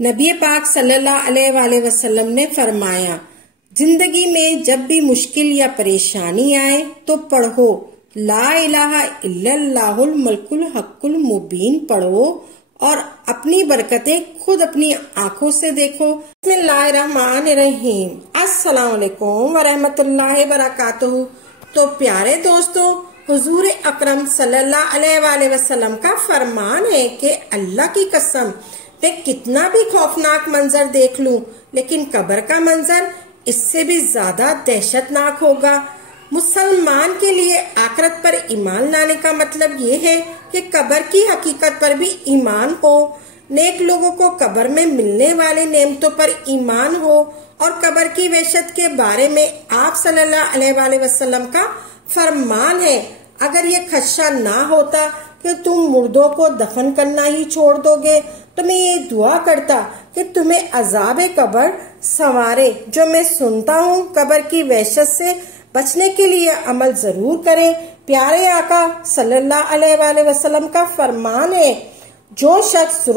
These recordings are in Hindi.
नबी पाक सल्लल्लाहु अलैहि वसल्लम ने फरमाया, जिंदगी में जब भी मुश्किल या परेशानी आए तो पढ़ो ला इलाहा इल्लल्लाहुल मलकुल हक्कुल मुबीन पढ़ो और अपनी बरकतें खुद अपनी आंखों से देखो। बिस्मिल्लाहिर्रहमानिर्रहीम। अस्सलाम वालेकुम वरहमतुल्लाहि वबरकातुहू। तो प्यारे दोस्तों, हुजूर अकरम सल्लल्लाहु अलैहि वसल्लम का फरमान है कि अल्लाह की कसम मैं कितना भी खौफनाक मंजर देख लूं, लेकिन कब्र का मंजर इससे भी ज्यादा दहशतनाक होगा। मुसलमान के लिए आखिरत पर ईमान लाने का मतलब ये है कि कब्र की हकीकत पर भी ईमान हो, नेक लोगों को कब्र में मिलने वाले नेमतों पर ईमान हो और कब्र की वहशत के बारे में आप सल्लल्लाहु अलैहि वसल्लम का फरमान है, अगर ये खदशा ना होता कि तुम मुर्दों को दफन करना ही छोड़ दोगे तो मैं ये दुआ करता कि तुम्हें अजाब कब्र संवारे। जो मैं सुनता हूँ, कब्र की वहशत से बचने के लिए अमल जरूर करें। प्यारे आका सल्लल्लाहु अलैहि वसल्लम का फरमान है, जो शख्स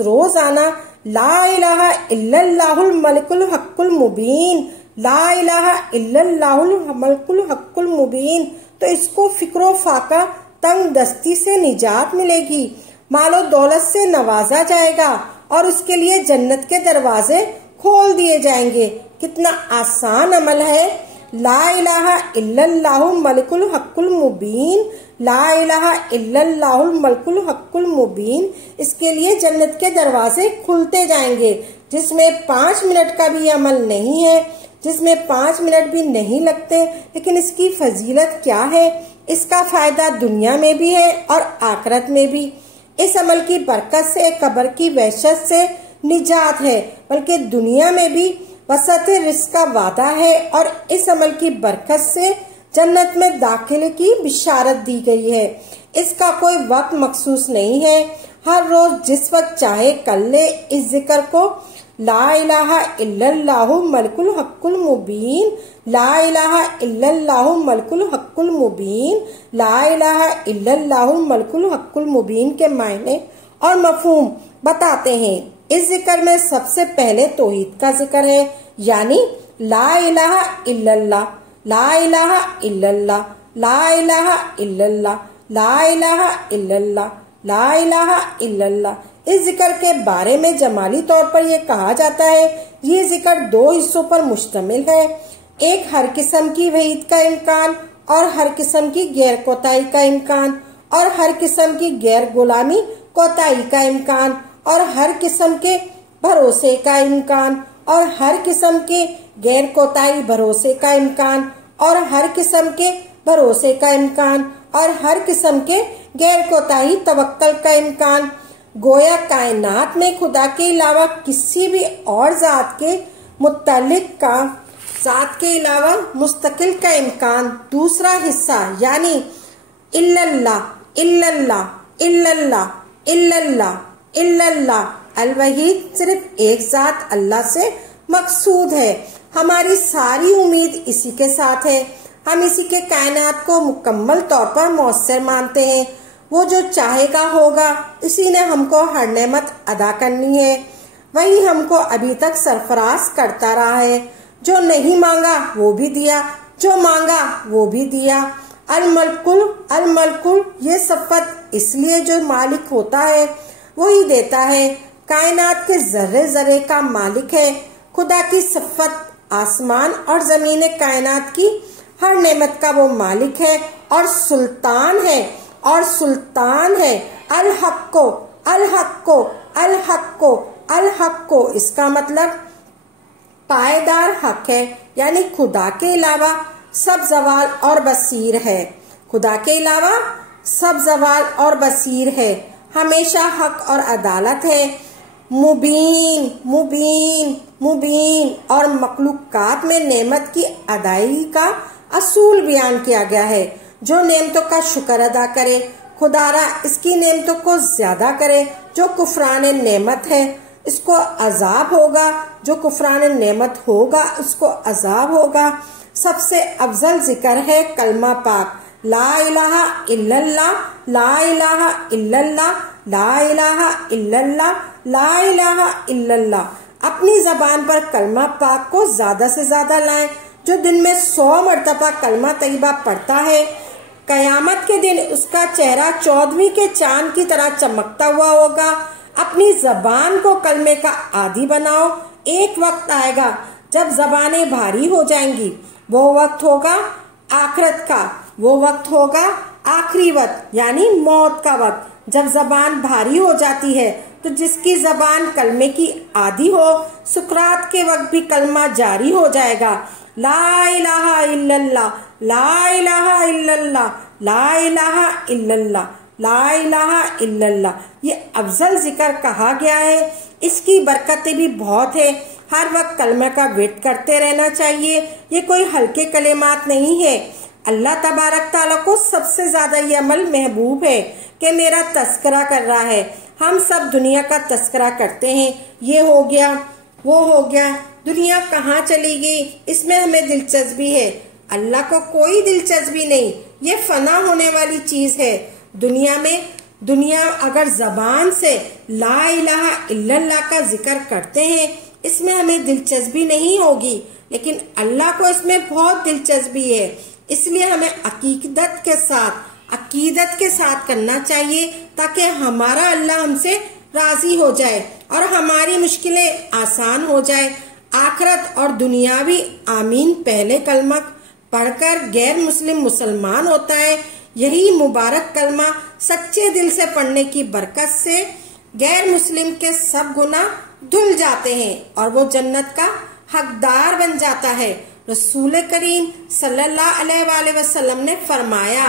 रोजाना ला इलाहा इल्लल्लाहुल मलिकुल हक्कुल मुबीन, ला इलाहा इल्लल्लाहुल मलिकुल हक्कुल मुबीन, तो इसको फिक्रो फाका तंग दस्ती से निजात मिलेगी, मालो दौलत से नवाजा जाएगा और उसके लिए जन्नत के दरवाजे खोल दिए जाएंगे। कितना आसान अमल है। ला इलाहा इल्लल्लाहुल मलिकुल हक्कुल मुबीन, ला इलाहा इल्लल्लाहुल मलिकुल हक्कुल मुबीन, इसके लिए जन्नत के दरवाजे खुलते जाएंगे। जिसमें 5 मिनट का भी अमल नहीं है, जिसमें 5 मिनट भी नहीं लगते, लेकिन इसकी फजीलत क्या है, इसका फायदा दुनिया में भी है और आखिरत में भी। इस अमल की बरकत से कब्र की वहशत से निजात है, बल्कि दुनिया में भी वसअत रिज़्क़ का वादा है और इस अमल की बरकत से जन्नत में दाखिले की बिशारत दी गई है। इसका कोई वक्त मखसूस नहीं है, हर रोज जिस वक्त चाहे कर ले इस जिक्र को। ला इलाहा इल्लल्लाहु मलिकुल हक्कुल मुबीन, ला इलाहा इल्लल्लाहु मलिकुल हक्कुल मुबीन, ला इलाहा इल्लल्लाहु मलिकुल हक्कुल मुबीन के मायने और मफहूम बताते हैं। इस जिक्र में सबसे पहले तौहीद का जिक्र है, यानी ला इलाहा इल्लल्लाह, ला इलाहा इल्लल्लाह, ला इलाहा इल्लल्लाह, ला इलाहा इल्लल्लाह, ला इलाहा इल्लल्लाह। इस जिक्र के बारे में जमाली तौर पर यह कहा जाता है, ये जिक्र 2 हिस्सों पर मुश्तमिल है। एक हर किस्म की वहीद का इम्कान और हर किस्म की गैर कोताही का इम्कान, और हर किस्म की गैर गुलामी कोताही का इम्कान, और हर किस्म के भरोसे का इम्कान, और हर किस्म के गैर कोताही भरोसे का इम्कान, और हर किस्म के भरोसे का इम्कान, और हर किस्म के गैर कोताही तवक्कल का इम्कान। गोया कायनात में खुदा के अलावा किसी भी और जात के मुत्तलिक का जात के अलावा मुस्तकिल का इम्कान। दूसरा हिस्सा यानी इल्लल्लाह इल्लल्लाह इल्लल्लाह इल्लल्लाह इल्लल्लाह अलवहीद, सिर्फ एक जात अल्लाह से मकसूद है। हमारी सारी उम्मीद इसी के साथ है, हम इसी के कायनात को मुकम्मल तौर पर मौसर मानते हैं। वो जो चाहेगा होगा, इसी ने हमको हर नेमत अदा करनी है, वही हमको अभी तक सरफराज करता रहा है। जो नहीं मांगा वो भी दिया, जो मांगा वो भी दिया। अल मलकुल ये सिफत इसलिए जो मालिक होता है वही देता है, कायनात के जर्रे जर्रे का मालिक है। खुदा की सिफत आसमान और जमीन कायनात की हर नेमत का वो मालिक है और सुल्तान है, और सुल्तान है। अल हक्को अल हक्को अल हक्को अल हक्को, इसका मतलब पायदार हक है, यानी खुदा के अलावा सब जवाल और बसीर है। खुदा के अलावा सब जवाल और बसीर है, हमेशा हक और अदालत है। मुबीन मुबीन मुबीन, और मखलूकात में नेमत की अदायगी का असूल बयान किया गया है। जो नेमतों का शुक्र अदा करे, खुदारा इसकी नेमतों को ज्यादा करे। जो कुफरान नेमत है इसको अजाब होगा, जो कुफरान नेमत होगा उसको अजाब होगा। सबसे अफजल जिक्र है कलमा पाक, ला इलाहा इल्लल्लाह, ला इलाहा इल्लल्लाह, ला इलाहा इल्लल्लाह, ला इलाहा इल्लल्लाह। अपनी जबान पर कलमा पाक को ज्यादा से ज्यादा लाएं। जो दिन में 100 मरतबा कलमा तैयबा पढ़ता है, कयामत के दिन उसका चेहरा 14वीं के चांद की तरह चमकता हुआ होगा। अपनी जबान को कलमे का आदी बनाओ। एक वक्त आएगा जब जबानें भारी हो जाएंगी। वो वक्त होगा आखिरत का, वो वक्त होगा आखिरी वक्त यानी मौत का वक्त। जब जबान भारी हो जाती है तो जिसकी जबान कलमे की आदी हो, सुकरात के वक्त भी कलमा जारी हो जाएगा। ला इलाहा इल्लल्लाह, ला इलाहा इल्लल्लाह, ला इलाहा इल्लल्लाह, ला इलाहा इल्लल्लाह। ये अफजल जिक्र कहा गया है। इसकी बरकतें भी बहुत है। हर वक्त कलमा का वेट करते रहना चाहिए। ये कोई हल्के कलेमात नहीं है। अल्लाह तबारक ताला को सबसे ज्यादा ये अमल महबूब है कि मेरा तस्करा कर रहा है। हम सब दुनिया का तस्करा करते हैं, ये हो गया, वो हो गया, दुनिया कहाँ चली गई, इसमें हमें दिलचस्पी है। अल्लाह को कोई दिलचस्पी नहीं। ये फना होने वाली चीज है। दुनिया अगर जबान से ला इलाहा इल्लल्लाह का जिक्र करते हैं, इसमें हमें दिलचस्पी नहीं होगी, लेकिन अल्लाह को इसमें बहुत दिलचस्पी है। इसलिए हमें अकीदत के साथ करना चाहिए ताकि हमारा अल्लाह हमसे राजी हो जाए और हमारी मुश्किलें आसान हो जाए। आखिरत और दुनियावी आमीन पहले कलमा पढ़कर गैर मुस्लिम मुसलमान होता है। यही मुबारक कलमा सच्चे दिल से पढ़ने की बरकत से गैर मुस्लिम के सब गुनाह धुल जाते हैं और वो जन्नत का हकदार बन जाता है। रसूल करीम सल्लल्लाहु अलैहि वसल्लम ने फरमाया,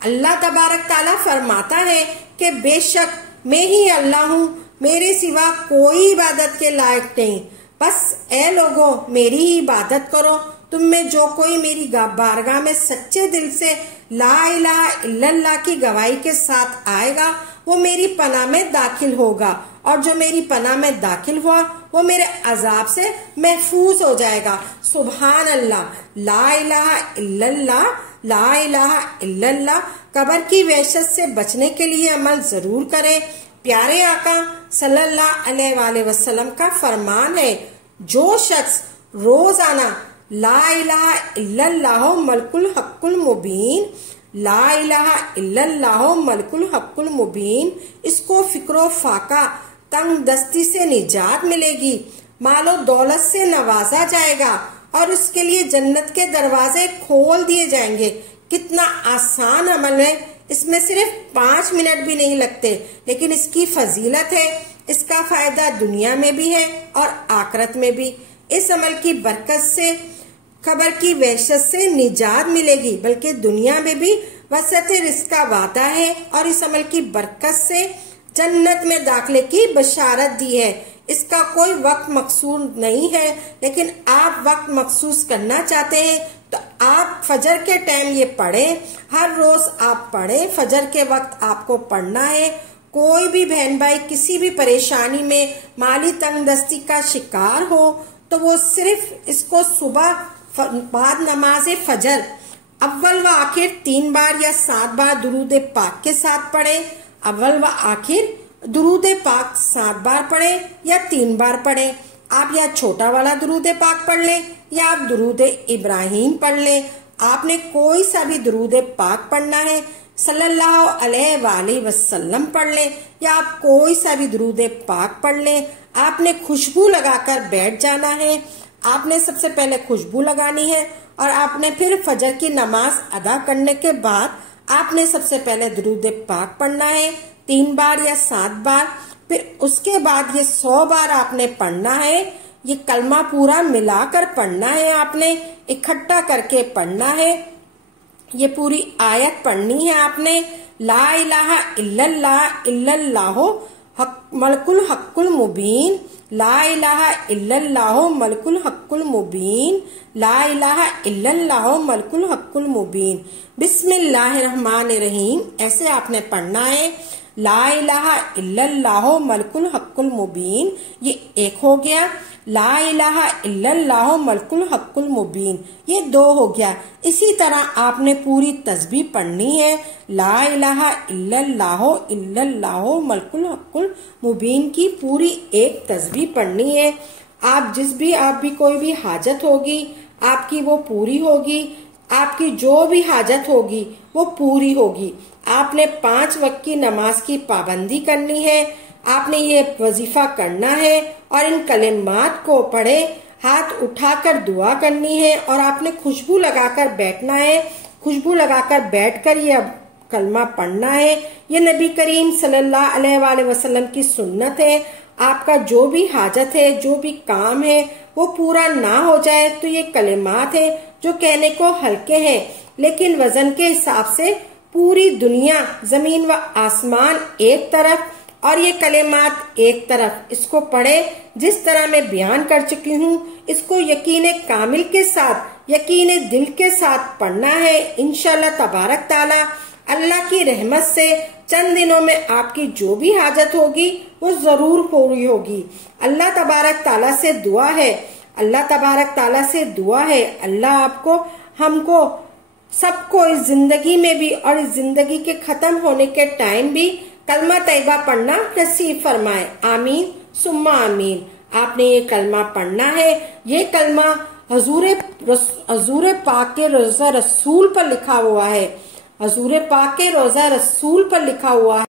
अल्लाह तबारक ताला फरमाता है कि बेशक मैं ही अल्लाह हूँ, मेरे सिवा कोई इबादत के लायक नहीं। बस ए लोगों, मेरी ही इबादत करो। तुम में जो कोई मेरी बारगाह में सच्चे दिल से ला इलाहा इल्लल्लाह की गवाही के साथ आएगा, वो मेरी पनाह में दाखिल होगा, और जो मेरी पनाह में दाखिल हुआ वो मेरे अजाब से महफूज हो जाएगा। सुभान अल्लाह, ला इलाहा इल्लल्लाह, ला इलाहा इल्लल्लाह। कब्र की वहशत से बचने के लिए अमल जरूर करें। प्यारे आका सल्लल्लाहु अलैहि वसल्लम का फरमान है, जो शख्स रोजाना ला इलाहा इल्लल्लाह मलकुल हक्कुल मुबीन, ला इलाहा इल्लल्लाह मलकुल हक्कुल मुबीन, इसको फिक्रो फाका तंग दस्ती से निजात मिलेगी, मालो दौलत से नवाजा जाएगा और उसके लिए जन्नत के दरवाजे खोल दिए जाएंगे। कितना आसान अमल है। इसमें सिर्फ 5 मिनट भी नहीं लगते, लेकिन इसकी फजीलत है। इसका फायदा दुनिया में भी है और आखिरत में भी। इस अमल की बरकत से कब्र की वहशत से निजात मिलेगी, बल्कि दुनिया में भी वसअत रिज़्क़ का वादा है और इस अमल की बरकत से जन्नत में दाखिले की बशारत दी है। इसका कोई वक्त मखसूस नहीं है, लेकिन आप वक्त मखसूस करना चाहते हैं तो आप फजर के टाइम ये पढ़ें। हर रोज आप पढ़ें। फजर के वक्त आपको पढ़ना है। कोई भी बहन भाई किसी भी परेशानी में, माली तंगदस्ती का शिकार हो, तो वो सिर्फ इसको सुबह बाद नमाज फजर अव्वल व आखिर 3 बार या 7 बार दुरूद पाक के साथ पढ़ें। अव्वल व आखिर दुरूद पाक 7 बार पढ़ें या 3 बार पढ़ें। आप या छोटा वाला दुरूद पाक पढ़ लें या आप दुरूद इब्राहिम पढ़ लें। आपने कोई सा भी दुरूद पाक पढ़ना है, सल्लल्लाहु अलैहि वसल्लम पढ़ लें या आप कोई सा भी दुरूद पाक पढ़ लें। आपने खुशबू लगाकर बैठ जाना है। आपने सबसे पहले खुशबू लगानी है और आपने फिर फजर की नमाज अदा करने के बाद आपने सबसे पहले दुरूद पाक पढ़ना है 3 बार या 7 बार। फिर उसके बाद ये 100 बार आपने पढ़ना है। ये कलमा पूरा मिलाकर पढ़ना है, आपने इकट्ठा करके पढ़ना है। ये पूरी आयत पढ़नी है आपने। ला इलाहा इल्लल्लाह इल्लल्लाहु मलकुल हक्कुल मुबीन, ला इलाहा इल्लल्लाह मलकुल हक्कुल मुबीन, ला इलाहा इल्लल्लाह मलकुल हक्कुल मुबीन। बिस्मिल्लाहिर्रहमानिर्रहीम ऐसे आपने पढ़ना है। ला इलाहा इल्लल्लाहु मलकुल हक्कुल मुबीन, ये एक हो गया। ला इलाहा इल्लल्लाहु मलकुल हक्कुल मुबीन, ये दो हो गया। इसी तरह आपने पूरी तस्बीह पढ़नी है, ला इलाहा इल्लल्लाहु इल्लल्लाहु मलकुल हक्कुल मुबीन की पूरी एक तस्बीह पढ़नी है। आप भी कोई भी हाजत होगी आपकी वो पूरी होगी, आपकी जो भी हाजत होगी वो पूरी होगी। आपने 5 वक्त की नमाज की पाबंदी करनी है, आपने ये वजीफा करना है और इन कलिमात को पढ़े, हाथ उठाकर दुआ करनी है और आपने खुशबू लगाकर बैठना है। खुशबू लगाकर बैठकर ये कलमा पढ़ना है। ये नबी करीम सल्लल्लाहु अलैहि वसल्लम की सुन्नत है। आपका जो भी हाजत है, जो भी काम है वो पूरा ना हो जाए तो ये कलिमात है जो कहने को हल्के हैं लेकिन वजन के हिसाब से पूरी दुनिया, जमीन व आसमान एक तरफ और ये कलिमात एक तरफ, इसको पढ़े जिस तरह मैं बयान कर चुकी हूँ। इसको यकीन कामिल के साथ, यकीन दिल के साथ पढ़ना है। इंशाअल्लाह तबारक ताला अल्लाह की रहमत से चंद दिनों में आपकी जो भी हाजत होगी वो जरूर पूरी होगी। अल्लाह तबारक ताला से दुआ है, अल्लाह तबारक ताला से दुआ है, अल्लाह आपको, हमको, सबको इस जिंदगी में भी और इस जिंदगी के खत्म होने के टाइम भी कलमा तैयबा पढ़ना नसीब फरमाए। आमीन सुम्मा आमीन। आपने ये कलमा पढ़ना है। ये कलमा हजूर पाक के रोज़ा रसूल पर लिखा हुआ है, हजूर पाक के रोज़ा रसूल पर लिखा हुआ है।